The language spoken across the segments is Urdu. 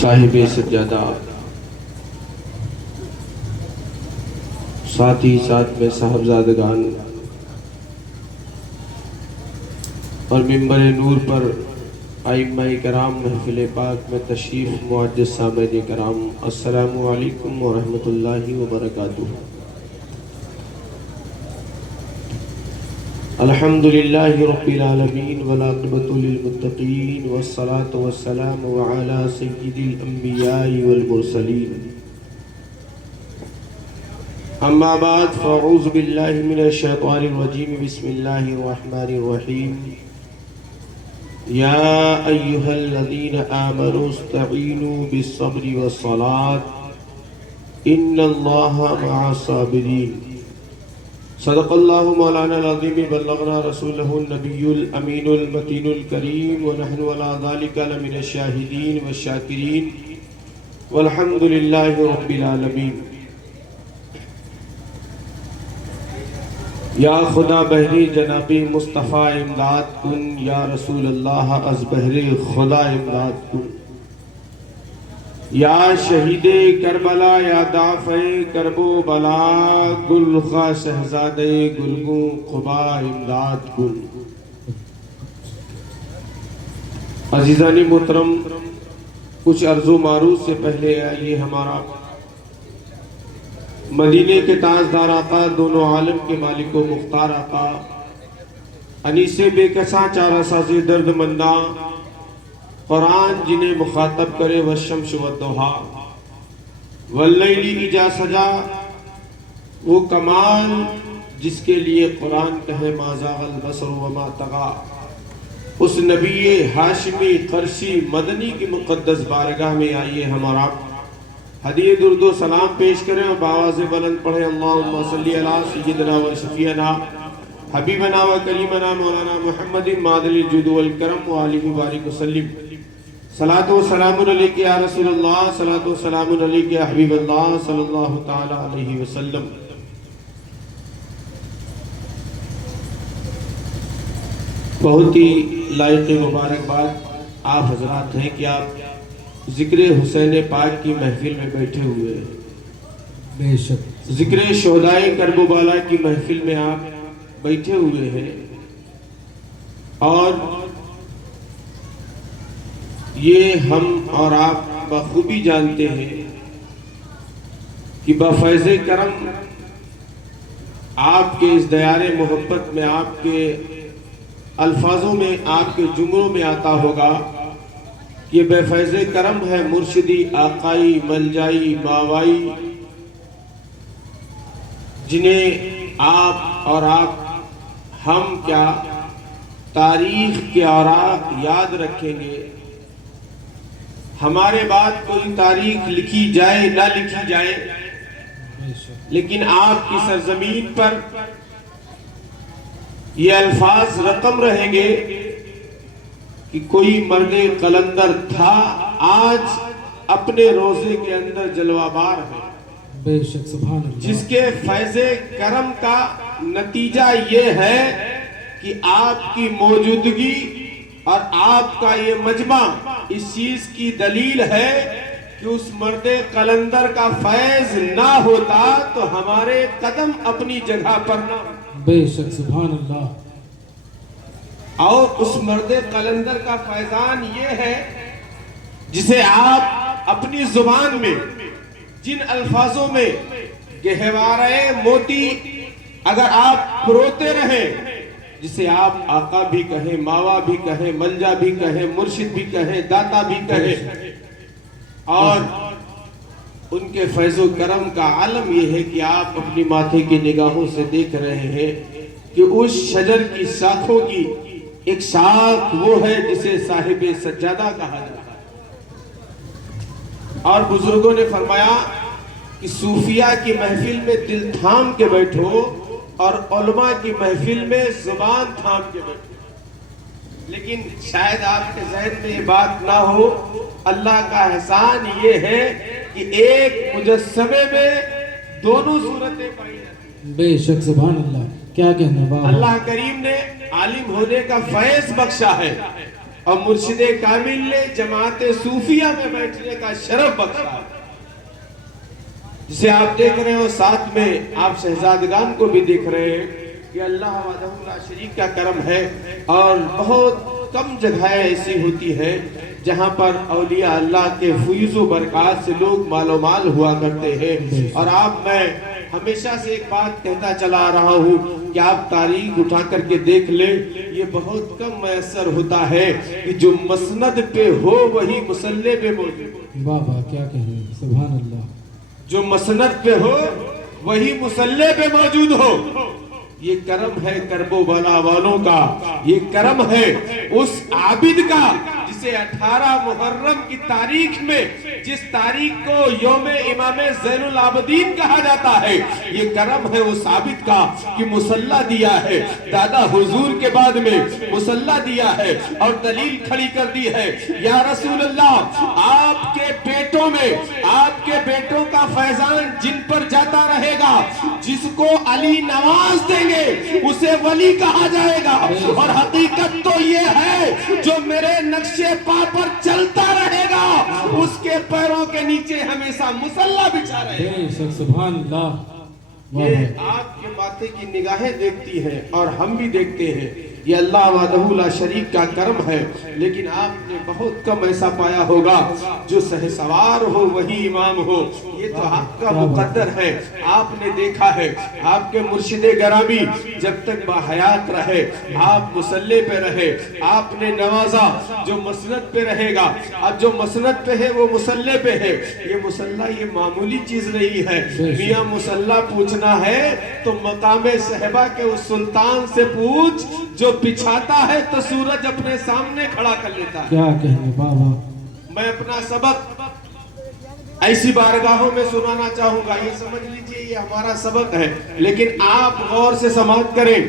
صاحب سجادہ، ساتھ ہی ساتھ میں صاحبزادگان اور منبر نور پر ائمہ کرام محفل پاک میں تشریف معزز سامعین کرام، السلام علیکم ورحمۃ اللہ وبرکاتہ۔ الحمدللہ رب العالمین والعاقبۃ للمتقین والصلاة والسلام علی سید الانبیاء والمرسلین، اما بعد فاعوذ باللہ من الشیطان الرجیم، بسم اللہ الرحمن الرحیم۔ یا ایہا الذین آمنوا استعینوا بالصبر والصلاة ان اللہ مع الصابرین۔ صدق اللہ مولانا العظیم، بلغنا رسولہ النبی الامین المتین الکریم، ونحن علی ذلک لمن الشاہدین والشاکرین، والحمد للہ رب العالمین۔ یا خدا بہر جنابی مصطفیٰ امداد کن، یا رسول اللہ از بہر خدا امداد کن۔ یا شہید کربلا، یا دافع کرب و بلا، گل خواہ شہزاد گلگوں قبا امداد کن۔ عزیزانی محترم، کچھ عرض و معروض سے پہلے آئیے ہمارا مدینے کے تاجدار آقا، دونوں عالم کے مالک و مختار آقا، انیس بے کساں چارہ ساز درد منداں، قرآن جنہیں مخاطب کرے والشمس والضحیٰ واللیل اذا سجا، وہ کمال جس کے لیے قرآن کہے ما زاغ البصر وما طغیٰ، اس نبی ہاشمی قرشی مدنی کی مقدس بارگاہ میں آئیے ہمارا ہدیہ درد و سلام پیش کریں اور بآواز بلند پڑھیں، اللہم صلی علی سیدنا و شفیعنا حبیبنا و کریمنا مولانا محمد مادل الجود والکرم و آلہ مبارک وسلم۔ صلاۃ و سلام علیک یا رسول اللہ، صلاۃ و سلام علیک یا حبیب اللہ صلی اللہ تعالی علیہ وسلم۔ بہت ہی لائق مبارکباد آپ حضرات ہیں کہ آپ ذکر حسین پاک کی محفل میں بیٹھے ہوئے ہیں، بے شک ذکر شہدائے کرب و بالا کی محفل میں آپ بیٹھے ہوئے ہیں، اور یہ ہم اور آپ بخوبی جانتے ہیں کہ بفیض کرم آپ کے اس دیار محبت میں، آپ کے الفاظوں میں، آپ کے جملوں میں آتا ہوگا، یہ بے فیض کرم ہے مرشدی آقائی ملجائی ماوائی، جنہیں آپ اور آپ ہم کیا تاریخ کے اوراق یاد رکھیں گے۔ ہمارے بعد کوئی تاریخ لکھی جائے نہ لکھی جائے، لیکن آپ کی سرزمین پر یہ الفاظ رقم رہیں گے کہ کوئی مرد قلندر تھا، آج اپنے روزے کے اندر جلوہ بار ہے، بے شک سبحان اللہ، جس کے فیض کرم کا نتیجہ یہ ہے کہ آپ کی موجودگی اور آپ کا یہ مجمع اس چیز کی دلیل ہے کہ اس مرد قلندر کا فیض نہ ہوتا تو ہمارے قدم اپنی جگہ پر نہ، بے شک سبحان اللہ۔ اور اس مرد قلندر کا فیضان یہ ہے جسے آپ اپنی زبان میں جن الفاظوں میں گہوارے موتی اگر آپ پروتے رہیں، جسے آپ آقا بھی کہیں، ماوا بھی کہیں، ملجا بھی کہیں، مرشد بھی کہیں، داتا بھی کہیں، اور ان کے فیض و کرم کا عالم یہ ہے کہ آپ اپنی ماتھے کی نگاہوں سے دیکھ رہے ہیں کہ اس شجر کی شاخوں کی ایک شاخ وہ ہے جسے صاحب سجادہ کہا جاتا ہے، اور بزرگوں نے فرمایا کہ صوفیہ کی محفل میں دل تھام کے بیٹھو اور علماء کی محفل میں زبان تھام کے بیٹھو، لیکن شاید آپ کے ذہن میں یہ بات نہ ہو، اللہ کا احسان یہ ہے کہ ایک مجسمے میں دونوں صورتیں پائی جاتی ہیں۔ بے شک سبحان اللہ، کیا کہنا، واہ اللہ کریم نے عالم ہونے کا فیض بخشا ہے اور مرشد کامل نے جماعت صوفیہ میں بیٹھنے کا شرف بخشا، جسے آپ دیکھ رہے ہو، ساتھ میں آپ شہزادگان کو بھی دیکھ رہے ہیں کہ اللہ وحدہ لا شریک کا کرم ہے۔ اور بہت کم جگہیں ایسی ہوتی ہیں جہاں پر اولیاء اللہ کے فیض و برکات سے لوگ مال و مال ہوا کرتے ہیں۔ اور آپ، میں ہمیشہ سے ایک بات کہتا چلا آ رہا ہوں کہ آپ تاریخ اٹھا کر کے دیکھ لیں، یہ بہت کم میسر ہوتا ہے کہ جو مسند پہ ہو وہی مصلی پہ موجود۔ واہ واہ، کیا کہیں، سبحان اللہ۔ جو مسند پہ ہو وہی مصلی پہ موجود ہو، یہ کرم ہے کرب و بلا والوں کا، یہ کرم ہے اس عابد کا جسے 18 محرم کی تاریخ میں، جس تاریخ کو یوم امام زین العابدین کہا جاتا ہے، یہ کرم ہے اس عابد کا کہ مصلی دیا ہے، دادا حضور کے بعد میں مصلی دیا ہے اور دلیل کھڑی کر دی ہے، یا رسول اللہ آپ کے بیٹوں میں، آپ کے بیٹوں کا فیضان جن پر جاتا رہے گا، جس کو علی نواز دیں گے اسے ولی کہا جائے گا، اور حقیقت تو یہ ہے جو میرے نقشے پا پر چلتا رہے گا اس کے پیروں کے نیچے ہمیشہ مصلی بچھا رہے گا۔ بے شک، سبحان اللہ۔ یہ آپ کے ماتھے کی نگاہیں دیکھتی ہیں اور ہم بھی دیکھتے ہیں، یہ اللہ وحدہ لا شریک کا کرم ہے۔ لیکن آپ نے بہت کم ایسا پایا ہوگا جو سہسوار ہو وہی امام ہو، یہ تو آپ کا مقدر ہے۔ آپ نے دیکھا ہے آپ کے مرشد گرامی جب تک باحیات رہے، آپ مصلی پہ رہے، آپ نے نوازا، جو مسند پہ رہے گا، اب جو مسند پہ ہے وہ مصلی پہ ہے۔ یہ مصلی یہ معمولی چیز نہیں ہے، میاں مصلی پوچھنا ہے تو مقام صحبہ کے اس سلطان سے پوچھ جو بچھاتا ہے تو سورج اپنے سامنے کھڑا کر لیتا ہے۔ کیا کہنے بابا۔ میں اپنا سبق ایسی بارگاہوں میں سنانا چاہوں گا، یہ سمجھ لیجئے یہ ہمارا سبق ہے، لیکن آپ غور سے سماعت کریں۔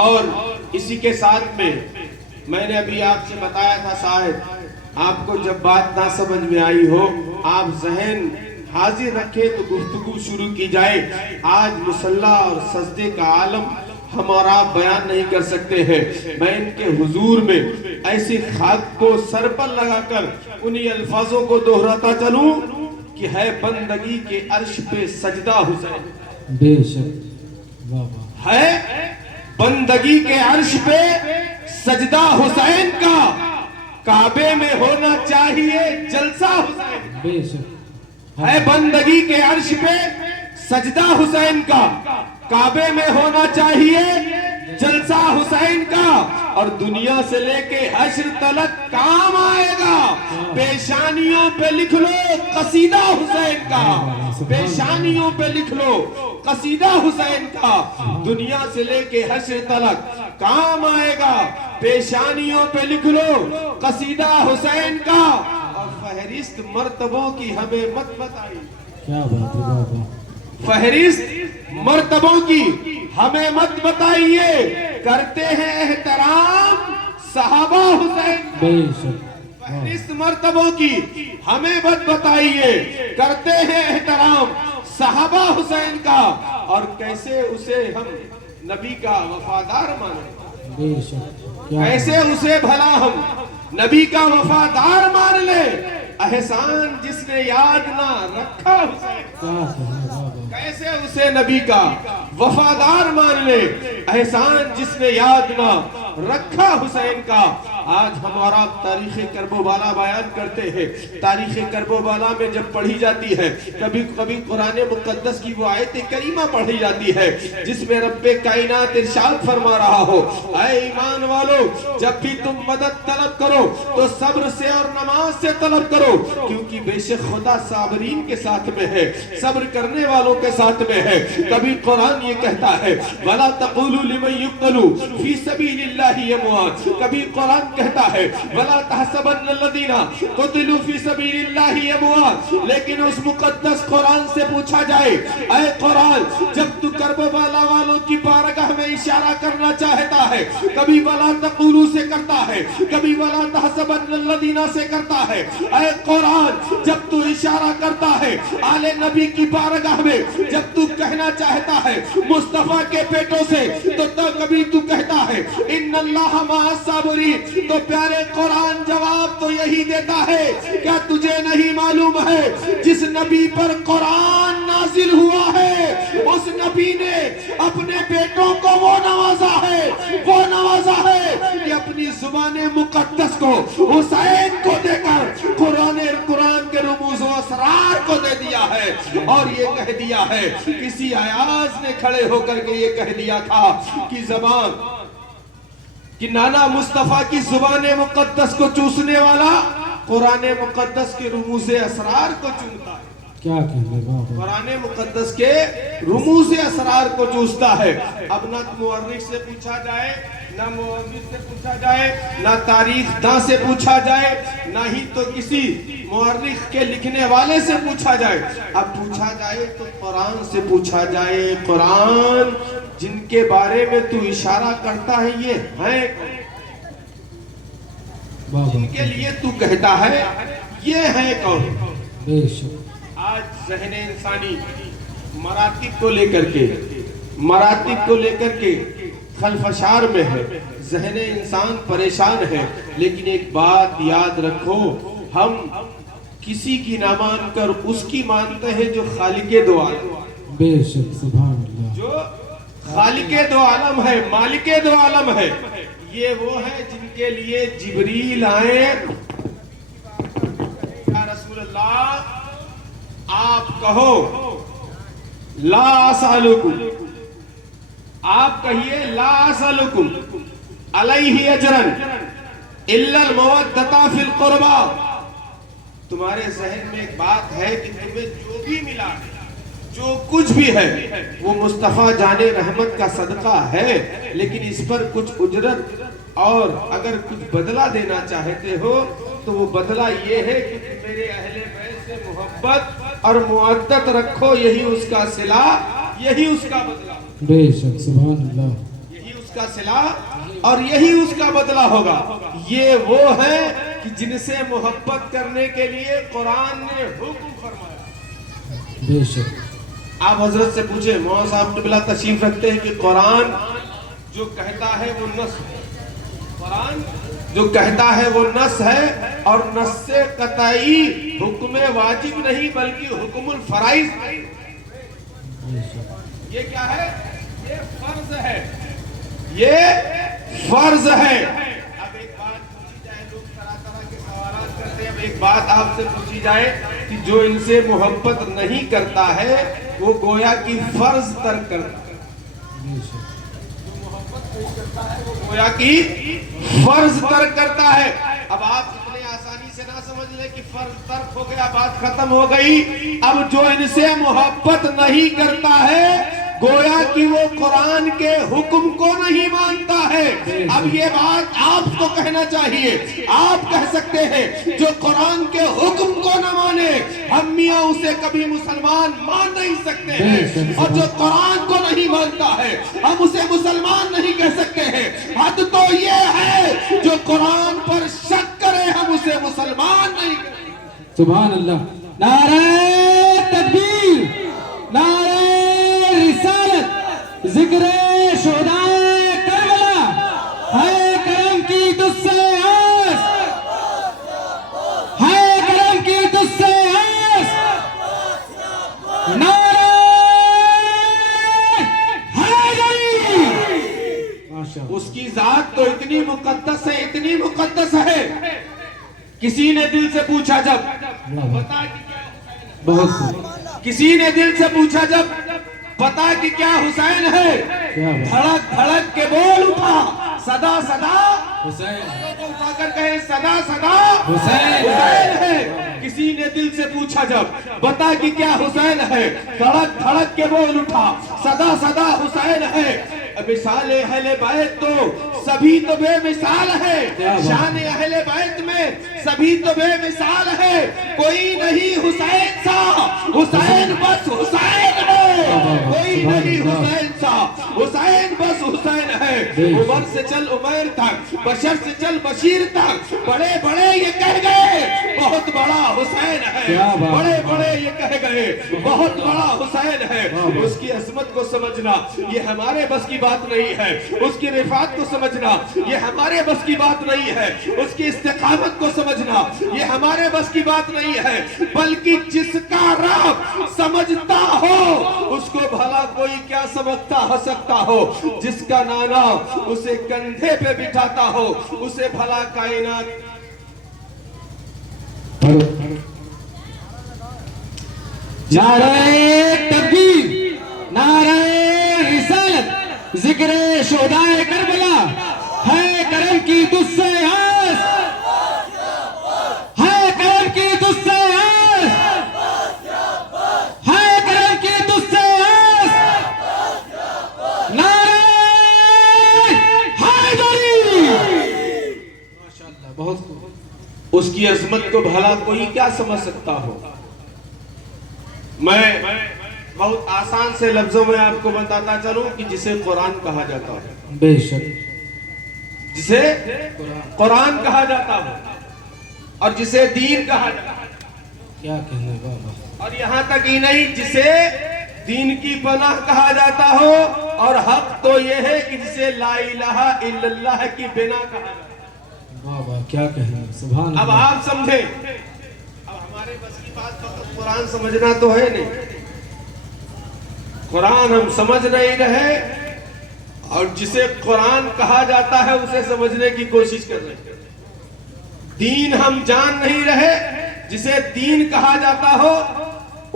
اور اسی کے ساتھ میں نے ابھی آپ سے بتایا تھا، شاید آپ کو جب بات نہ سمجھ میں آئی ہو، آپ ذہن حاضر رکھے تو گفتگو شروع کی جائے۔ آج مصلی اور سجدے کا عالم ہمارا بیان نہیں کر سکتے ہیں، میں ان کے حضور میں ایسی خاک کو سر پر لگا کر انہی الفاظوں کو دہراتا چلوں کہ ہے بندگی کے عرش پہ سجدہ حسین، بے شک، واہ واہ، ہے بندگی کے عرش پہ سجدہ حسین کا، کعبے میں ہونا چاہیے جلسہ حسین، بے شک، ہے بندگی کے عرش پہ سجدہ حسین کا، کعبے میں ہونا چاہیے جلسہ حسین کا، اور دنیا سے لے کے حشر تلک کام آئے گا، پیشانیوں پہ لکھ لو قصیدہ حسین کا، پیشانیوں پہ لکھ لو قصیدہ حسین کا، دنیا سے لے کے حشر تلک کام آئے گا، پیشانیوں پہ لکھ لو قصیدہ حسین کا، اور فہرست مرتبوں کی ہمیں مت بتائی، کیا بات ہے بابا، فہرست مرتبوں کی ہمیں مت بتائیے، کرتے ہیں احترام صحابہ حسین، بے شک، فہرست مرتبوں کی ہمیں مت بتائیے، کرتے ہیں احترام صحابہ حسین کا، اور کیسے اسے ہم نبی کا وفادار مانیں، بے شک، کیسے اسے بھلا ہم نبی کا وفادار مان لے، احسان جس نے یاد نہ رکھا حسین، کیا کہنے بابا، کیسے اسے نبی کا وفادار مان لے، احسان جس نے یاد نہ رکھا حسین کا۔ آج ہمارا تاریخ کرب و بالا بیان کرتے ہیں، تاریخ کرب و بالا میں جب پڑھی جاتی ہے، کبھی کبھی قرآن مقدس کی وہ آیت کریمہ پڑھی جاتی ہے جس میں رب کائنات ارشاد فرما رہا ہو، اے ایمان والو جب بھی تم مدد طلب کرو تو صبر سے اور نماز سے طلب کرو، کیونکہ بے شک خدا صابرین کے ساتھ میں ہے، صبر کرنے والوں کے ساتھ میں ہے۔ کبھی قرآن یہ کہتا ہے وَلَا تَقُولُوا لِمَنْ يُقْتَلُوا فِي سَبِيلِ اللَّهِ أَمْوَاتٌ، کبھی قرآن کہتا ہے وَلَا تَحْسَبَنَّ الَّذِينَ قُتِلُوا فِي سَبِيلِ اللَّهِ أَمْوَاتٌ، لیکن اس مقدس قرآن سے پوچھا جائے، اے قرآن جب تو کرب و بالا والوں کی بارگاہ میں اشارہ کرنا چاہتا ہے، کبھی وَلَا تَقُولُوا سے کرتا ہے، کبھی وَلَا تَحْسَبَنَّ الَّذِينَ سے کرتا ہے، اے قرآن جب تو اشارہ کرتا ہے آل نبی کی بارگاہ میں، جب تو کہنا چاہتا ہے مصطفیٰ کے بیٹوں سے، تو کبھی تو کہتا ہے ان اللہ مع الصابرین۔ تو پیارے قرآن جواب تو یہی دیتا ہے، کیا تجھے نہیں معلوم ہے جس نبی پر قرآن نازل ہوا ہے اس نبی نے اپنے بیٹوں کو وہ نوازا ہے کہ اپنی زبان مقدس کو حسین کو دے کر قرآن کے رموز و اسرار کو دے دیا ہے، اور یہ کہہ دیا ہے، کسی ایاز نے کھڑے ہو کر کے یہ کہہ دیا تھا کہ نانا مصطفیٰ کی زبان مقدس کو چوسنے والا قرآن مقدس کے رموز اسرار کو چونتا ہے۔ کیا کہنے بابا، قرآن مقدس کے رموز اسرار کو چوستا ہے۔ اب نہ مورخ سے پوچھا جائے، نہ مورخ سے پوچھا جائے، نہ تاریخ داں سے پوچھا جائے، نہ ہی تو کسی مورخ کے لکھنے والے سے پوچھا جائے۔ اب پوچھا جائے تو قرآن سے پوچھا جائے۔ قرآن جن کے بارے میں تو اشارہ کرتا ہے یہ ہیں کون؟ جن کے لیے تو کہتا ہے یہ ہیں کون؟ بے شک آج ذہن انسانی مراتب کو لے کر کے خلفشار میں ہے، ذہن انسان پریشان ہے۔ لیکن ایک بات یاد رکھو، ہم کسی کی نہ مان کر اس کی مانتے ہیں جو خالق دو عالم، بے شک سبحان اللہ، جو خالق دو عالم ہے، مالک دو عالم ہے۔ یہ وہ ہے جن کے لیے جبریل آئے، یا رسول اللہ آپ کہو لا اسألکم، آپ کہیے لا اسألکم علیہ اجرن الا المودۃ فی القربى۔ تمہارے ذہن میں ایک بات ہے کہ تمہیں جو بھی ملا ہے، جو کچھ بھی ہے، وہ مصطفیٰ جان رحمت کا صدقہ ہے، لیکن اس پر کچھ اجرت اور اگر کچھ بدلہ دینا چاہتے ہو تو وہ بدلہ یہ ہے کہ تم میرے اہل بیت سے محبت اور مودت رکھو، یہی اس کا صلہ، یہی اس کا بدلہ، بے شک سبحان اللہ، یہی اس کا صلہ اور یہی اس کا بدلہ ہوگا۔ یہ وہ ہے کہ جن سے محبت کرنے کے لیے قرآن نے حکم فرمایا۔ بے شک آپ حضرت سے پوچھیں، مولانا صاحب قبلہ تشریف رکھتے ہیں کہ قرآن جو کہتا ہے وہ نص ہے، قرآن جو کہتا ہے وہ نص ہے، اور نص سے قطعی حکم واجب نہیں بلکہ حکم الفرائض ہے۔ یہ کیا ہے؟ یہ فرض ہے، یہ فرض ہے۔ اب ایک بات پوچھی جائے، لوگ طرح طرح کے سوالات کرتے ہیں، اب ایک بات آپ سے پوچھی جائے کہ جو ان سے محبت نہیں کرتا ہے وہ گویا کی فرض ترک کرتا ہے، جو محبت نہیں کرتا ہے وہ گویا کی فرض ترک کرتا ہے۔ اب آپ اتنے آسانی سے نہ سمجھ لیں کہ فرض ترک ہو گیا، بات ختم ہو گئی۔ اب جو ان سے محبت نہیں کرتا ہے گویا کہ وہ قرآن کے حکم کو نہیں مانتا ہے۔ اب یہ بات آپ کو کہنا چاہیے، آپ کہہ سکتے ہیں جو قرآن کے حکم کو نہ مانے ہم میاں اسے کبھی مسلمان مان نہیں سکتے ہیں، اور جو قرآن کو نہیں مانتا ہے ہم اسے مسلمان نہیں کہہ سکتے ہیں۔ حد تو یہ ہے جو قرآن پر شک کرے ہم اسے مسلمان نہیں کہتے ہیں۔ سبحان اللہ، نعرہ تکبیر، نعرہ رسالت، ذکر شہدائے کربلا، ہے کرم کی تجھ سے آس، ہے کرم کی تجھ سے آس، نعرہ حیدری۔ اس کی ذات تو اتنی مقدس ہے، اتنی مقدس ہے، کسی نے دل سے پوچھا جب بتا کہ کیا بہت کسی نے دل سے پوچھا جب پتا کہ کیا حسین ہے، دھڑک دھڑک کے بول اٹھا صدا صدا حسین، اٹھا کر کہے صدا صدا حسین ہے۔ کسی نے دل سے پوچھا جب بتا کہ کیا حسین ہے، دھڑک دھڑک کے بول اٹھا صدا صدا حسین ہے۔ مثال اہل بیت تو سبھی تو بے مثال ہے، شان اہل بیت میں سبھی تو بے مثال ہے، کوئی نہیں حسین سا، حسین بس حسین ہے، کوئی نہیں حسین سا، حسین بس حسین ہے، عمر سے چل عمیر تک، بشر سے چل بشیر تک، بڑے بڑے یہ کہہ گئے بہت بڑا حسین ہے، بڑے بڑے یہ کہہ گئے بہت بڑا حسین ہے۔ اس کی عظمت کو سمجھنا یہ ہمارے بس کی بات نہیں ہے، اس کی رفعت کو سمجھنا یہ ہمارے بس کی بات نہیں ہے، اس کی استقامت کو سمجھنا یہ ہمارے بس کی بات نہیں ہے، بلکہ جس کا رب سمجھتا ہو اس کو بھلا کوئی کیا سمجھتا ہو سکتا ہو، جس کا نانا اسے کندھے پہ بٹھاتا ہو اسے بھلا کائنات۔ نعرہ تکبیر، نعرہ رسالت، ذکر شہدائے کربلا، ہے کرم کی تجھ سے آس، ہے کرم کی تجھ سے آس، ہے کرم کی تجھ سے آس، نعرہ حیدری۔ ماشاءاللہ، بہت خوب۔ اس کی عظمت کو بھلا کوئی کیا سمجھ سکتا ہو۔ میں بہت آسان سے لفظوں میں آپ کو بتاتا چلوں کہ جسے قرآن کہا جاتا ہے، بے شک جسے قرآن کہا جاتا ہے اور جسے دین کہا جاتا ہے، کیا کہنے بابا، اور یہاں تک ہی نہیں جسے دین کی پناہ کہا جاتا ہو، اور حق تو یہ ہے کہ جسے لا الہ الا اللہ کی بنا کہا جاتا ہے۔ بابا کیا کہنا، سبحان اب اللہ۔ آپ سمجھیں، اب ہمارے بس کی بات فقط قرآن سمجھنا تو ہے نہیں، قرآن ہم سمجھ نہیں رہے اور جسے قرآن کہا جاتا ہے اسے سمجھنے کی کوشش کر رہے ہیں، دین ہم جان نہیں رہے جسے دین کہا جاتا ہو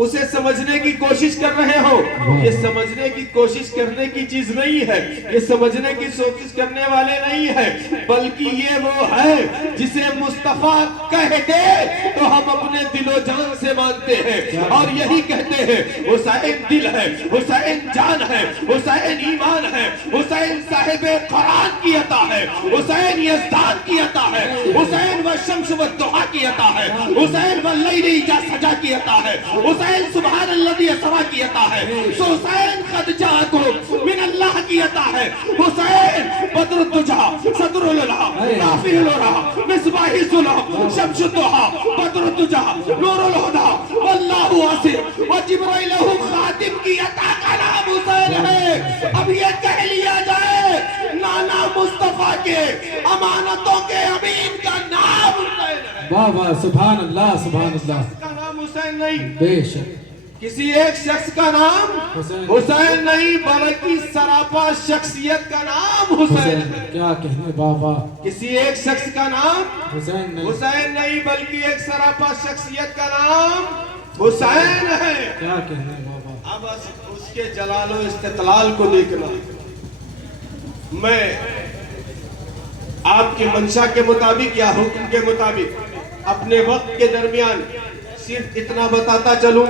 اسے سمجھنے کی کوشش کر رہے ہو۔ یہ سمجھنے کی کوشش کرنے کی چیز نہیں ہے، یہ سمجھنے کی کوشش کرنے والے نہیں ہے، بلکہ یہ وہ ہے جسے مصطفیٰ کہہ دے تو ہم اپنے دل و جان سے مانتے ہیں اور یہی کہتے ہیں حسین دل ہے، حسین جان ہے، حسین ایمان ہے، حسین صاحب قرآن کی عطا ہے، حسین یزدان کی عطا ہے، حسین والشمس والضحیٰ کی عطا ہے، حسین واللیل اذا سجا کی عطا ہے، حسین سبحان الذی اسریٰ کی عطا ہے، حسین قد جاءکم من اللہ کی عطا ہے، حسین بدر الدجا، صدر العلا، نافع العلا، مصباح الظلام، شمس الضحیٰ، بدر الدجا، نور الہدی، واللہ واسع، وجبرائیل خاتم کی عطا کا نام حسین ہے۔ اب یہ کہہ لیا جائے نانا مصطفیٰ کے امانتوں کے امین کا نام حسین ہے۔ بابا سبحان اللہ، سبحان اللہ، کا نام حسین نہیں، بے شک کسی ایک شخص کا نام حسین نہیں، بلکہ سراپا شخصیت کا نام حسین ہے۔ کیا کہنے بابا، کسی ایک شخص کا نام حسین نہیں، حسین نہیں، بلکہ ایک سراپا شخصیت کا نام حسین ہے۔ کیا کہنے بابا، اب اس کے جلال و استقلال کو دیکھنا، میں آپ کے منشا کے مطابق یا حکم کے مطابق اپنے وقت کے درمیان صرف اتنا بتاتا چلوں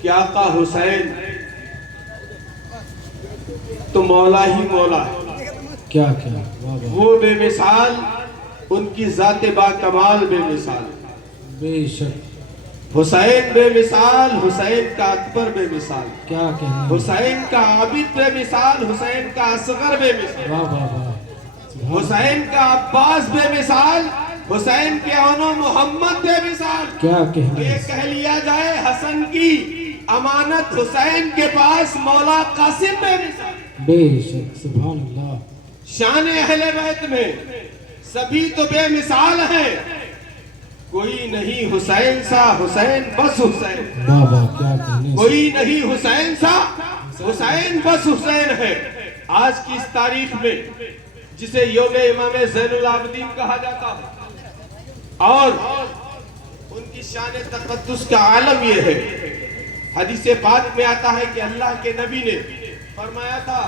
کہ آقا حسین تو مولا ہی مولا ہے، کیا کیا بابا، وہ بے مثال، ان کی ذات با کمال بے مثال، بے شک حسین بے مثال، حسین کا اکبر بے مثال، کیا کہنے، حسین کا عابد بے مثال، حسین کا اصغر بے مثال، واہ واہ واہ، حسین کا عباس بے مثال، حسین کے عنو محمد بے مثال۔ کیا کہنے، یہ کہہ لیا جائے حسن کی امانت حسین کے پاس مولا قاسم بے مثال۔ بے شک سبحان اللہ، شان اہل بیت میں سبھی تو بے مثال ہیں، کوئی نہیں حسین سا، حسین بس حسین، بابا کیا کہنے، کوئی نہیں حسین سا، حسین بس حسین ہے۔ آج کی اس تاریخ میں جسے یوم امام زین العابدین کہا جاتا ہے اور ان کی شان تقدس کا عالم یہ ہے، حدیث پاک میں آتا ہے کہ اللہ کے نبی نے فرمایا تھا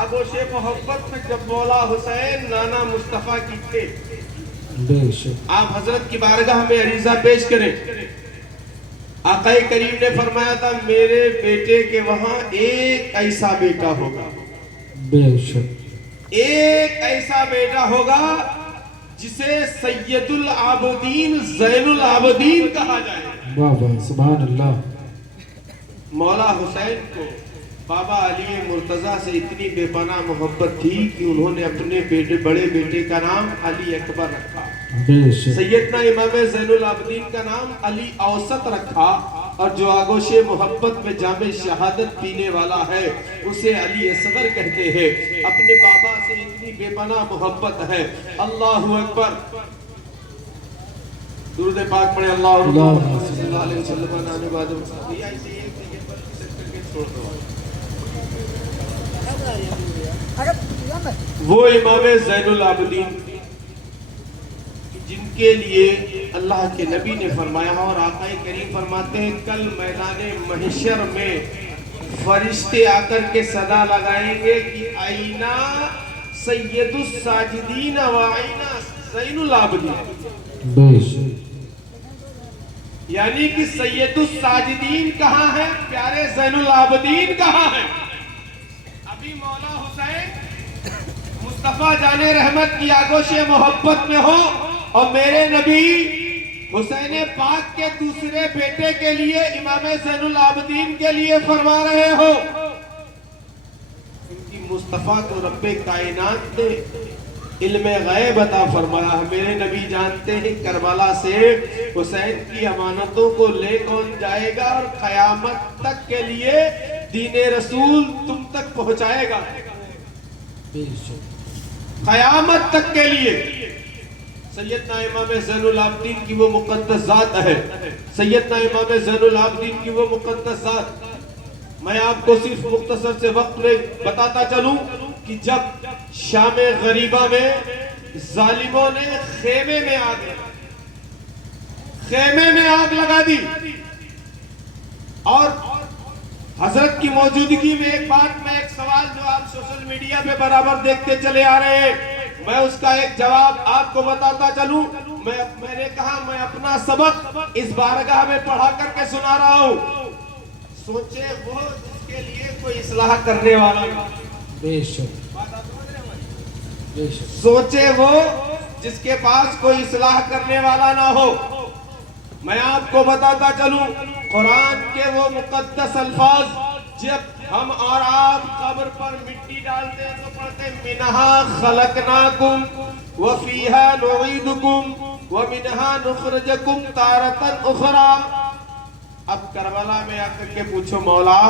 آغوش محبت میں جب مولا حسین نانا مصطفیٰ کی تھے، بے شک آپ حضرت کی بارگاہ میں عریضہ پیش کریں، آقا کریم نے فرمایا تھا میرے بیٹے کے وہاں ایک ایسا بیٹا ہوگا، بے شک ایک ایسا بیٹا ہوگا جسے سید العابدین زین العابدین کہا جائے۔ بابا سبحان اللہ، مولا حسین کو بابا علی مرتضیٰ سے اتنی بے پناہ محبت تھی کہ انہوں نے اپنے بڑے بیٹے کا نام علی اکبر رکھا، سیدنا امام زین العابدین کا نام علی اوسط رکھا، اور جو آگوش محبت میں جام شہادت پینے والا ہے اسے علی اصغر کہتے ہیں۔ اپنے بابا سے اتنی بے پناہ محبت ہے۔ اللہ اکبر، درود پاک پڑھے، اللہ صلی اللہ علیہ وسلم آنے بعد وہ امام زین العابدین جن کے لیے اللہ کے نبی نے فرمایا، اور آقا کریم فرماتے ہیں کل میدان محشر میں فرشتے آ کر کے صدا لگائیں گے کہ آئینہ سید الساجدین و آئینہ زین العابدین، یعنی کہ سید الساجدین کہاں ہے، پیارے زین العابدین کہاں ہے۔ ابھی مولا حسین مصطفیٰ جان رحمت کی آگوش محبت میں ہو، اور میرے نبی حسین پاک کے دوسرے بیٹے کے لیے امام زین العابدین کے لیے فرما رہے ہو، کیونکہ مصطفیٰ کو رب کائنات نے علم غیب عطا فرمایا۔ میرے نبی جانتے ہیں کربلا سے حسین کی امانتوں کو لے کون جائے گا اور قیامت تک کے لیے دین رسول تم تک پہنچائے گا، قیامت تک کے لیے۔ سیدنا امام زین العابدین کی وہ مقدس ذات ہے، سیدنا امام زین العابدین کی وہ مقدس ذات۔ میں آپ کو صرف مختصر سے وقت میں بتاتا چلوں کہ جب شام غریبہ میں ظالموں نے خیمے میں آگ لگا دی، اور حضرت کی موجودگی میں ایک سوال جو آپ سوشل میڈیا پہ برابر دیکھتے چلے آ رہے ہیں، میں اس کا ایک جواب آپ کو بتاتا چلوں۔ میں نے کہا میں اپنا سبق اس بارگاہ میں پڑھا کر کے سنا رہا ہوں۔ سوچے وہ جس کے لیے کوئی اصلاح کرنے والا نہ، سوچے وہ جس کے پاس کوئی اصلاح کرنے والا نہ ہو۔ میں آپ کو بتاتا چلوں قرآن کے وہ مقدس الفاظ، جب ہم اور آپ قبر پر مٹی ڈالتے ہیں تو پڑھتے منہا خلقناکم وفیہا نعیدکم ومنہا نخرجکم تارۃ اخری۔ اب کربلا میں آ کر کے پوچھو مولا،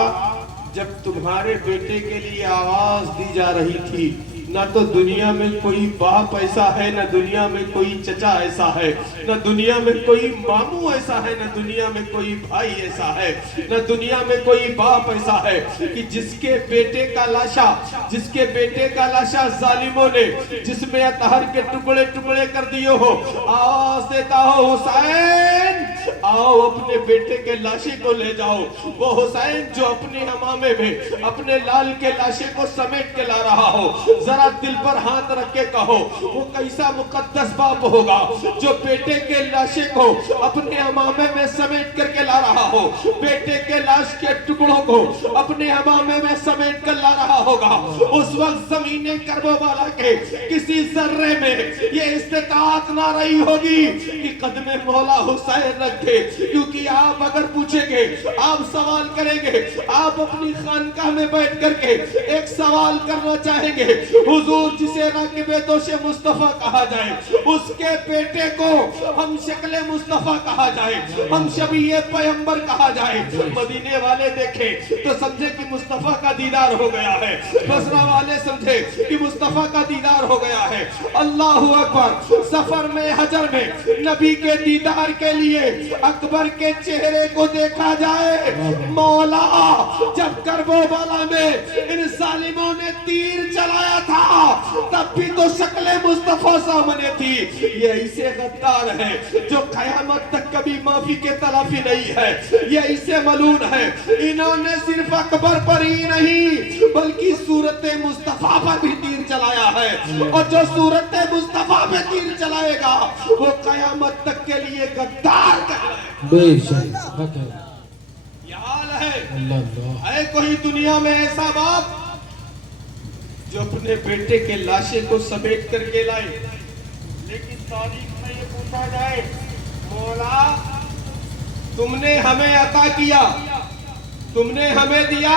جب تمہارے بیٹے کے لیے آواز دی جا رہی تھی، نہ تو دنیا میں کوئی باپ ایسا ہے، نہ دنیا میں کوئی چچا ایسا ہے، نہ دنیا میں کوئی ماموں ایسا ہے، نہ دنیا میں کوئی بھائی ایسا ہے، نہ دنیا میں کوئی باپ ایسا ہے کہ جس کے بیٹے کا لاشا ظالموں نے جس میں اطہر کے ٹکڑے ٹکڑے کر دیے ہو، آواز دیتا ہو حسین آؤ اپنے بیٹے کے لاشے کو لے جاؤ۔ وہ حسین جو اپنے امامے میں اپنے لال کے لاشے کو سمیٹ کے لا رہا ہو، ذرا دل پر ہاتھ رکھ کے کہو وہ کیسا مقدس باپ ہوگا جو بیٹے کے لاشے کو اپنے امامے میں سمیٹ کر کے لا رہا ہو، بیٹے کے لاش کے ٹکڑوں کو اپنے امامے میں سمیٹ کر لا رہا ہوگا۔ اس وقت زمین کربلا کے کسی ذرے میں یہ استطاعت نہ رہی ہوگی کہ قدم مولا حسین رکھے، کیونکہ آپ اگر پوچھیں گے، آپ سوال کریں گے، آپ اپنی خانقاہ میں بیٹھ کر کے ایک سوال کرنا چاہیں گے، حضور جسے راکب دوش مصطفیٰ کہا جائے، اس کے بیٹے کو ہم شکل مصطفیٰ کہا جائے، ہم شبیہ پیغمبر کہا جائے، مدینے والے دیکھیں تو سمجھے کہ مصطفیٰ کا دیدار ہو گیا ہے، بصرہ والے سمجھے کہ مصطفیٰ کا دیدار ہو گیا ہے۔ اللہ اکبر، سفر میں حجر میں نبی کے دیدار کے لیے اکبر کے چہرے کو دیکھا جائے۔ مولا جب کربلا میں ان ظالموں نے تیر چلایا تھا تب بھی تو شکل مصطفیٰ سامنے تھی۔ یہ ایسے غدار ہے جو قیامت تک کبھی معافی کے تلافی نہیں ہے، یہ ایسے ملعون ہے، انہوں نے صرف اکبر پر ہی نہیں بلکہ صورت مصطفیٰ پر بھی تیر چلایا ہے، اور جو صورت مصطفیٰ پہ تیر چلائے گا وہ قیامت تک کے لیے غدار کہلائے۔ یہ حال ہے کوئی دنیا میں ایسا باپ جو اپنے بیٹے کے لاشے کو سمیٹ کر کے لائے، لیکن تاریخ میں یہ پوچھا جائے مولا تم نے ہمیں عطا کیا، تم نے ہمیں دیا،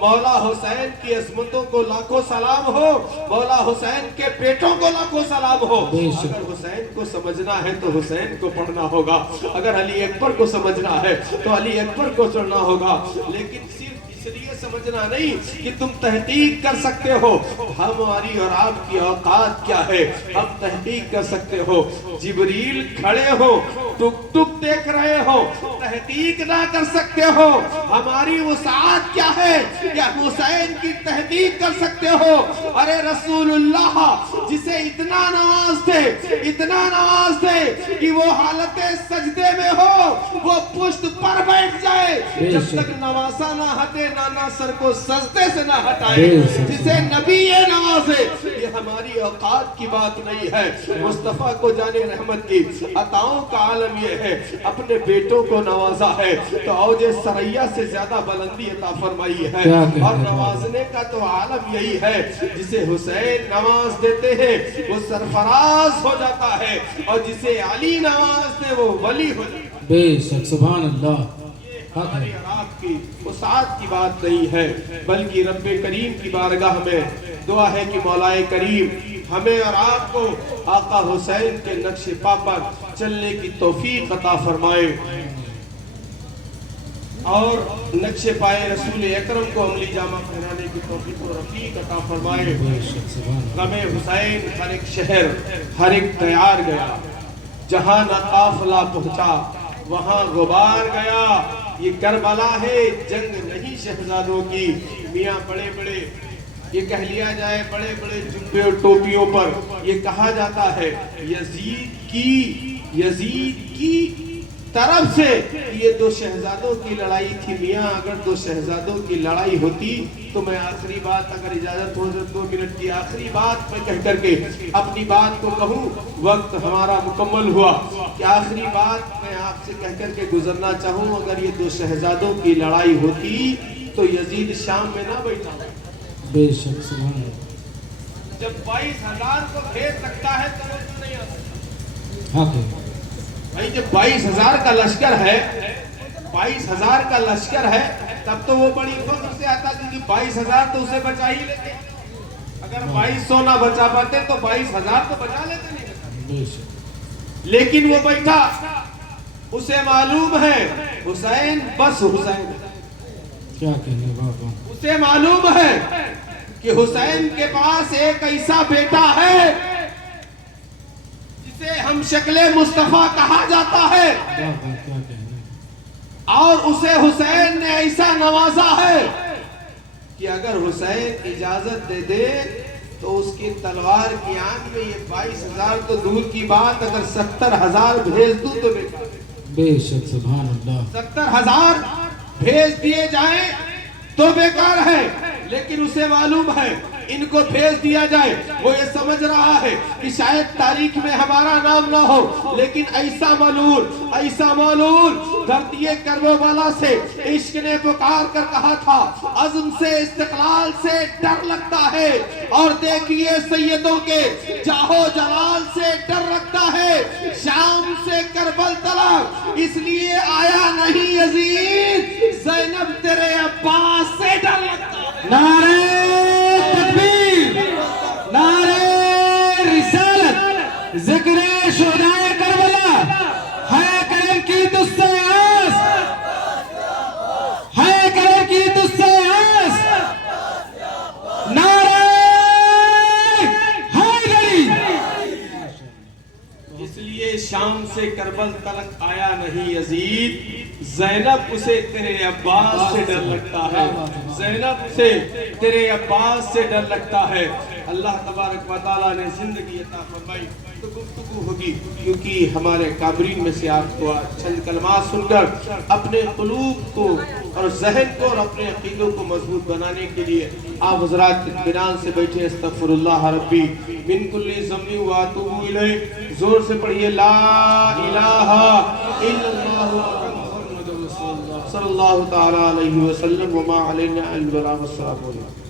مولا حسین کی عظمتوں کو لاکھوں سلام ہو، مولا حسین کے بیٹوں کو لاکھوں سلام ہو۔ اگر حسین کو سمجھنا ہے تو حسین کو پڑھنا ہوگا، اگر علی اکبر کو سمجھنا ہے تو علی اکبر کو چڑھنا ہوگا، لیکن صرف اس لیے سمجھنا نہیں کہ تم تحقیق کر سکتے ہو ہماری اور آپ کی اوقات کیا ہے، ہم تحقیق کر سکتے ہو۔ جبریل کھڑے ہو، ٹک ٹک دیکھ رہے ہو، تحقیق نہ کر سکتے ہو، ہماری وسعت کیا ہے کہ حسین کی تحقیق کر سکتے ہو۔ ارے رسول اللہ جسے اتنا نواز دے، اتنا نواز دے کہ وہ حالت سجدے میں ہو، وہ پشت پر بیٹھ جائے، جب تک نوازا نہ ہٹے نانا سر کو سجدے سے نہ ہٹائے، جسے نبی یہ نوازے۔ یہ ہماری اوقات کی بات نہیں ہے، مصطفیٰ کو جانے رحمت کی عطاؤں کا عالم یہ ہے، اپنے بیٹوں کو نوازا ہے تو اوج سریا سے زیادہ بلندی عطا فرمائی ہے، اور نوازنے کا تو عالم یہی ہے، جسے حسین نواز دیتے ہیں وہ سرفراز ہو جاتا ہے، اور جسے علی نواز دے وہ ولی ہو جاتا ہے۔ بے شک سبحان اللہ۔ ہماری اور آپ کی وسعت کی بات نہیں ہے، بلکہ رب کریم کی بارگاہ میں دعا ہے کہ مولا کریم ہمیں اور آپ کو آقا حسین کے نقش پا پر چلنے کی توفیق عطا فرمائے، اور نقش پائے رسول اکرم کو عملی جامہ پہنانے کی توفیق و رفیق عطا فرمائے۔ غم حسین ہر ایک شہر، ہر ایک دیار گیا، جہاں نہ قافلہ پہنچا وہاں غبار گیا۔ یہ کربلا ہے، جنگ نہیں شہزادوں کی، میاں بڑے بڑے یہ کہہ لیا جائے بڑے بڑے جبے اور ٹوپیوں پر یہ کہا جاتا ہے یزید کی طرف سے یہ دو شہزادوں کی لڑائی تھی۔ میاں اگر دو شہزادوں کی لڑائی ہوتی تو میں آخری بات، اگر اجازت ہو 2 منٹ کی آخری بات میں کہہ کر کے اپنی بات کو کہوں، وقت ہمارا مکمل ہوا، کہ آخری بات میں آپ سے کہہ کر کے گزرنا چاہوں، اگر یہ دو شہزادوں کی لڑائی ہوتی تو یزید شام میں نہ بیٹھا ہوتا۔ بے شک سبحان اللہ۔ جب 22,000 کو بھیج سکتا ہے تو وہ کیوں نہیں آتا؟ بھائی جب 22,000 کا لشکر ہے، 22,000 کا لشکر ہے، تب تو وہ بڑی فخر سے آتا، کیونکہ 22,000 تو اسے بچا ہی لیتے، اگر 2200 نہ بچا پاتے تو 22,000 تو بچا لیتے نہیں، لیکن وہ بیٹھا، اسے معلوم ہے حسین بس حسین، کیا کہنے بابا، اسے معلوم ہے کہ حسین کے پاس ایک ایسا بیٹا ہے جسے ہم شکل مصطفیٰ کہا جاتا ہے، اور اسے حسین نے ایسا نوازا ہے کہ اگر حسین اجازت دے دے تو اس کی تلوار کی آنکھ میں یہ 22,000 تو دور کی بات، اگر 70,000 بھیج دوں تو بیکار ہے۔ بے شک سبحان اللہ۔ 70,000 بھیج دیے جائیں تو بیکار ہے، لیکن اسے معلوم ہے ان کو بھیج دیا جائے، وہ یہ سمجھ رہا ہے کہ شاید تاریخ میں ہمارا نام نہ ہو، لیکن ایسا مولود دھرتی کربلا سے عشق نے پکار کر کہا تھا، عزم سے استقلال سے ڈر لگتا ہے، اور دیکھیے سیدوں کے جاہو جلال سے ڈر لگتا ہے، شام سے کربل تلک اس لیے آیا نہیں یزید، زینب تیرے عباس سے ڈر لگتا ہے۔ نعرہ تکبیر، نعرہ رسالت، ذکر شہدائے کربلا، ہے کرم کی تجھ سے آس، ہے کرم کی تجھ سے آس، نعرہ حیدری۔ اس لیے شام سے کربل تلک آیا نہیں یزید، زینب اسے تیرے عباس سے ڈر لگتا ہے، زینب اسے تیرے عباس سے ڈر لگتا ہے۔ اللہ تبارک و تعالیٰ نے زندگی عطا فرمائی تو گفتگو ہوگی، کیونکہ ہمارے کابرین میں سے آپ کو چند کلمات سن کر اپنے قلوب کو اور ذہن کو اور اپنے عقیدوں کو مضبوط بنانے کے لیے آپ حضرات اطمینان سے بیٹھے۔ استغفر اللہ ربی من کل ذنب و اتوب الیہ، زور سے پڑھیے لا الہ الا اللہ صلی اللہ تعالی علیہ وسلم، وما علینا الا البلاغ، السلام علیکم۔